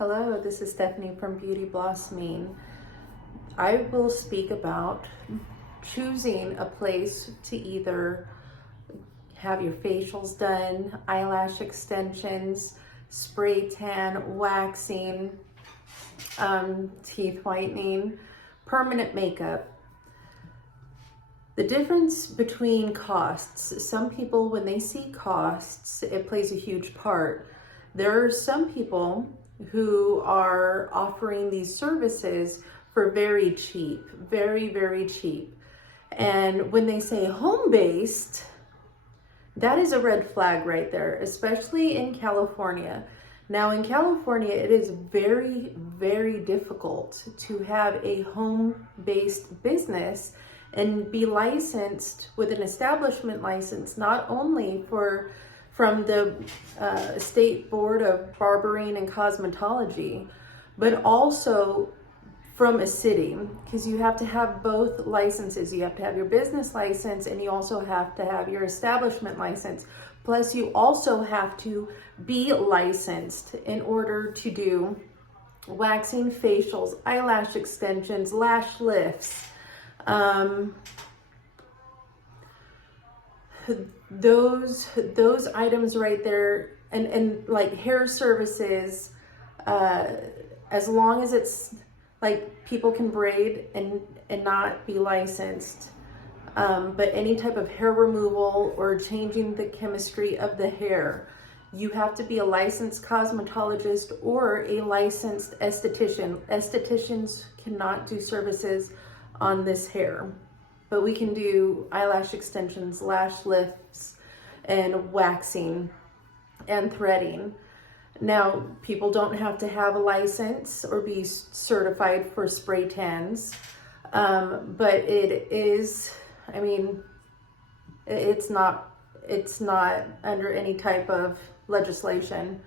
Hello, this is Stephanie from Beauty Blossoming. I will speak about choosing a place to either have your facials done, eyelash extensions, spray tan, waxing, teeth whitening, permanent makeup. The difference between costs, some people, when they see costs, it plays a huge part. There are some people who are offering these services for very cheap, very cheap. And when they say home-based, that is a red flag right there, especially in California. Now in California, it is very difficult to have a home-based business and be licensed with an establishment license, not only from the State Board of Barbering and Cosmetology, but also from a city, because you have to have both licenses. You have to have your business license and you also have to have your establishment license. Plus you also have to be licensed in order to do waxing, facials, eyelash extensions, lash lifts, those items right there, and like hair services, as long as it's like people can braid and not be licensed, but any type of hair removal or changing the chemistry of the hair, you have to be a licensed cosmetologist or a licensed esthetician. Estheticians cannot do services on this hair, but we can do eyelash extensions, lash lifts, and waxing and threading. Now, people don't have to have a license or be certified for spray tans, but it is, I mean, it's not under any type of legislation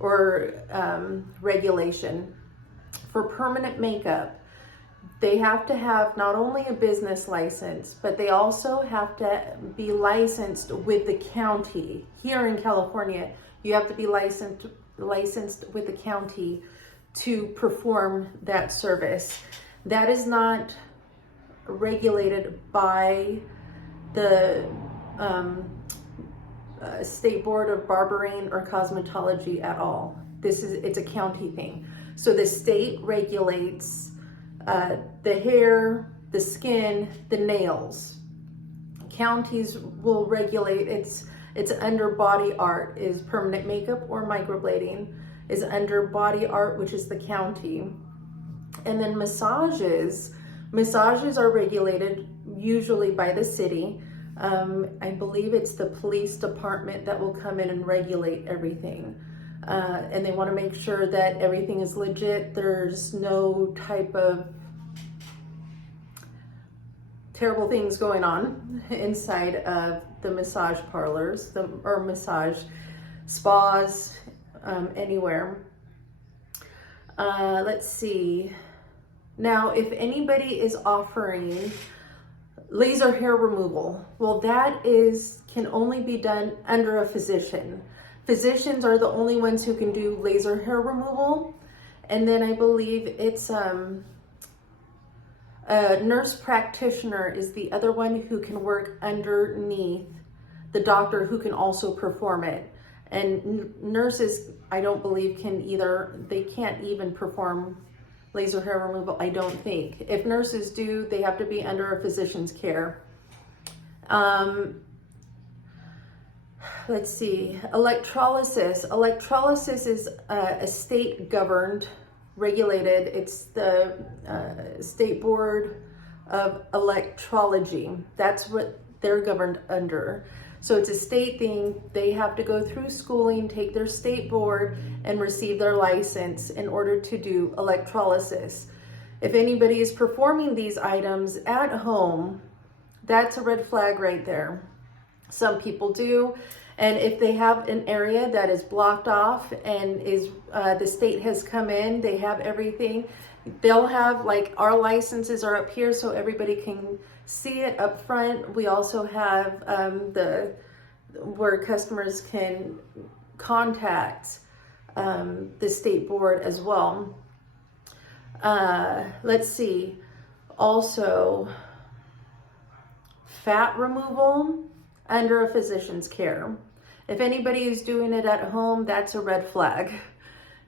or regulation. For permanent makeup, they have to have not only a business license, but they also have to be licensed with the county. Here in California, you have to be licensed with the county to perform that service. That is not regulated by the State Board of Barbering or Cosmetology at all. It's a county thing. So the state regulates the hair, the skin, the nails. Counties will regulate, it's under body art, is permanent makeup or microblading is under body art, which is the county. And then massages are regulated usually by the city. I believe it's the police department that will come in and regulate everything. And they want to make sure that everything is legit. There's no type of terrible things going on inside of the massage parlors, or massage spas, anywhere. Let's see. Now, if anybody is offering laser hair removal, well, that can only be done under a physician. Physicians are the only ones who can do laser hair removal. And then I believe it's a nurse practitioner is the other one who can work underneath the doctor who can also perform it. And nurses, I don't believe they can't even perform laser hair removal, I don't think. If nurses do, they have to be under a physician's care. Let's see, electrolysis. Electrolysis is a state governed, regulated. It's the State Board of Electrology. That's what they're governed under. So it's a state thing. They have to go through schooling, take their state board, and receive their license in order to do electrolysis. If anybody is performing these items at home, that's a red flag right there. Some people do. And if they have an area that is blocked off and the state has come in, they have everything, they'll have, like, our licenses are up here so everybody can see it up front. We also have where customers can contact the state board as well. Let's see. Also, fat removal under a physician's care. If anybody is doing it at home, that's a red flag.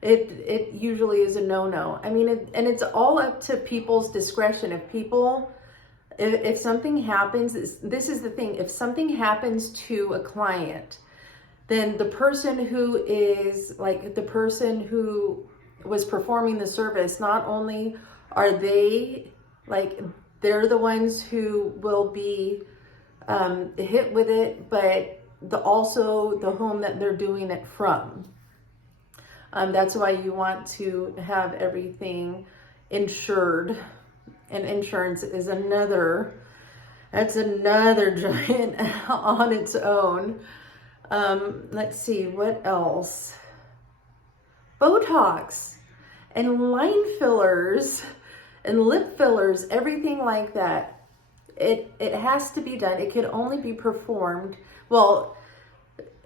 It usually is a no-no. I mean, and it's all up to people's discretion. If something happens, this is the thing, if something happens to a client, then the person who was performing the service, not only are they, they're the ones who will be hit with it, but also the home that they're doing it from. That's why you want to have everything insured, and insurance is another giant on its own. Let's see, what else? Botox and line fillers and lip fillers, everything like that. It has to be done. It can only be performed, well,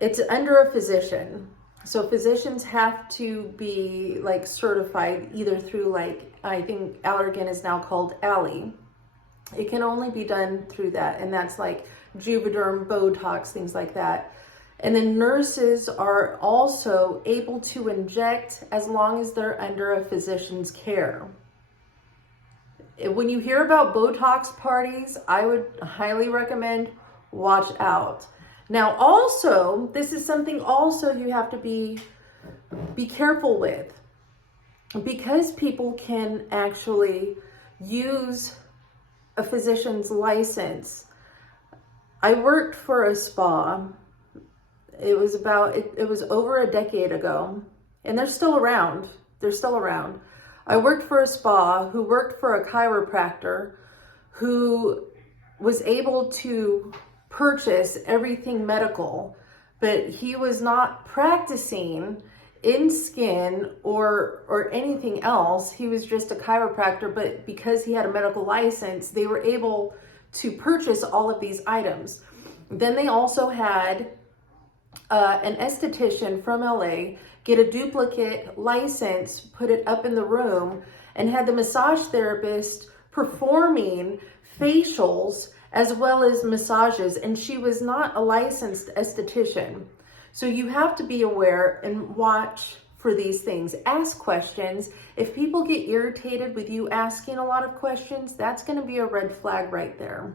it's under a physician. So physicians have to be certified either through I think Allergan is now called Allē. It can only be done through that. And that's Juvederm, Botox, things like that. And then nurses are also able to inject as long as they're under a physician's care. When you hear about Botox parties, I would highly recommend watch out. Now, also, this is something also you have to be careful with, because people can actually use a physician's license. I worked for a spa. It was over a decade ago, and they're still around. I worked for a spa who worked for a chiropractor who was able to purchase everything medical, but he was not practicing in skin or anything else. He was just a chiropractor, but because he had a medical license, they were able to purchase all of these items. Then they also had an esthetician from LA get a duplicate license, put it up in the room, and had the massage therapist performing facials as well as massages, and she was not a licensed esthetician. So you have to be aware and watch for these things. Ask questions. If people get irritated with you asking a lot of questions, that's going to be a red flag right there.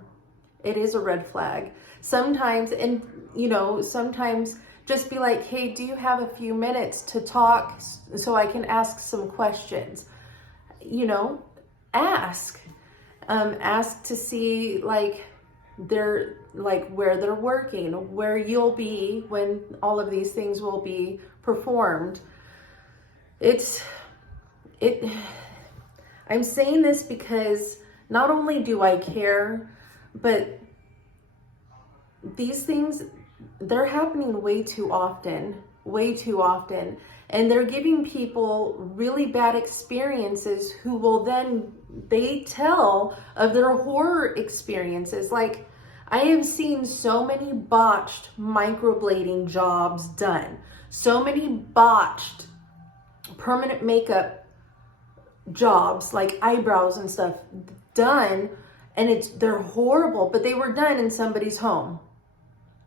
It is a red flag. Sometimes just be like, hey, do you have a few minutes to talk so I can ask some questions? Ask. Ask to see where they're working, where you'll be when all of these things will be performed. I'm saying this because not only do I care, but these things, they're happening way too often, and they're giving people really bad experiences who will then, they tell of their horror experiences. I have seen so many botched microblading jobs done, so many botched permanent makeup jobs, like eyebrows and stuff done, and they're horrible, but they were done in somebody's home.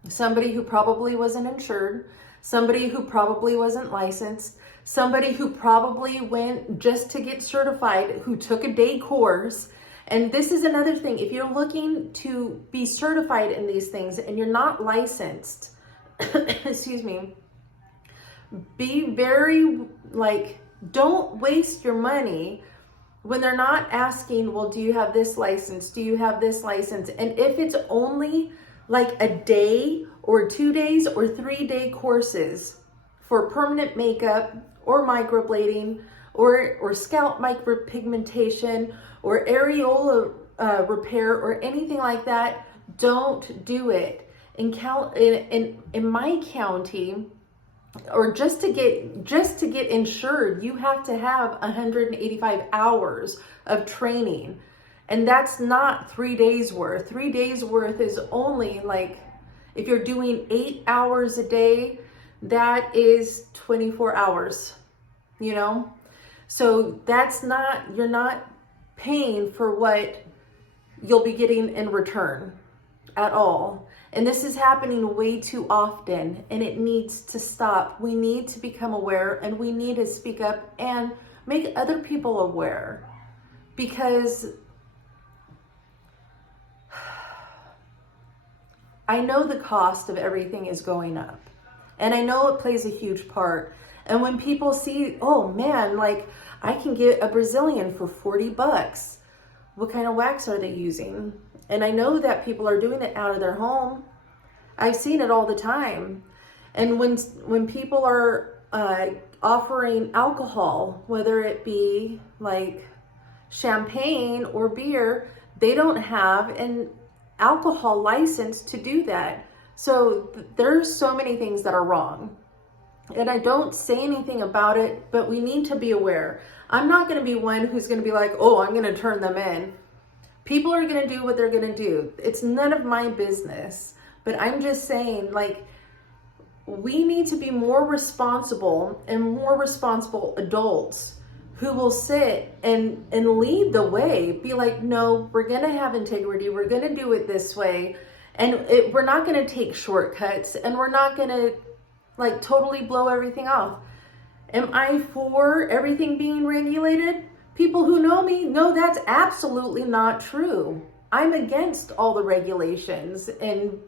Somebody who probably wasn't insured, somebody who probably wasn't licensed, somebody who probably went just to get certified, who took a day course. And this is another thing. If you're looking to be certified in these things and you're not licensed, excuse me, be very, don't waste your money when they're not asking, well, do you have this license? Do you have this license? And if it's only a day or 2 days or 3 day courses for permanent makeup or microblading or scalp micropigmentation or areola repair or anything like that, don't do it. In my county, or just to get insured, you have to have 185 hours of training. And that's not 3 days worth. 3 days worth is only if you're doing 8 hours a day, that is 24 hours. you know? So you're not paying for what you'll be getting in return at all. And this is happening way too often, and it needs to stop. We need to become aware, and we need to speak up and make other people aware, because I know the cost of everything is going up, and I know it plays a huge part. And when people see, oh man, like I can get a Brazilian for $40. What kind of wax are they using? And I know that people are doing it out of their home. I've seen it all the time. And when people are offering alcohol, whether it be like champagne or beer, they don't have an alcohol license to do that. So there's so many things that are wrong. And I don't say anything about it, but we need to be aware. I'm not going to be one who's going to be like, oh, I'm going to turn them in. People are going to do what they're going to do. It's none of my business. But I'm just saying, like, we need to be more responsible and more responsible adults who will sit and lead the way. Be like, no, we're going to have integrity. We're going to do it this way. And we're not going to take shortcuts, and we're not going to like totally blow everything off. Am I for everything being regulated? People who know me know that's absolutely not true. I'm against all the regulations and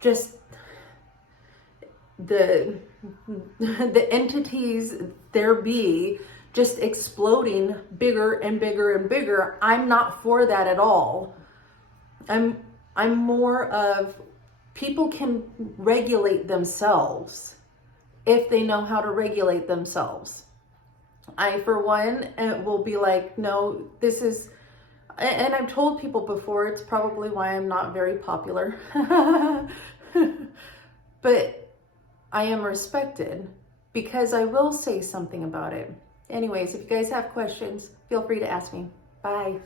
just the entities there be just exploding bigger and bigger and bigger. I'm not for that at all. I'm more of people can regulate themselves if they know how to regulate themselves. I, for one, will be like, no, this is, and I've told people before, it's probably why I'm not very popular, but I am respected because I will say something about it. Anyways, if you guys have questions, feel free to ask me. Bye.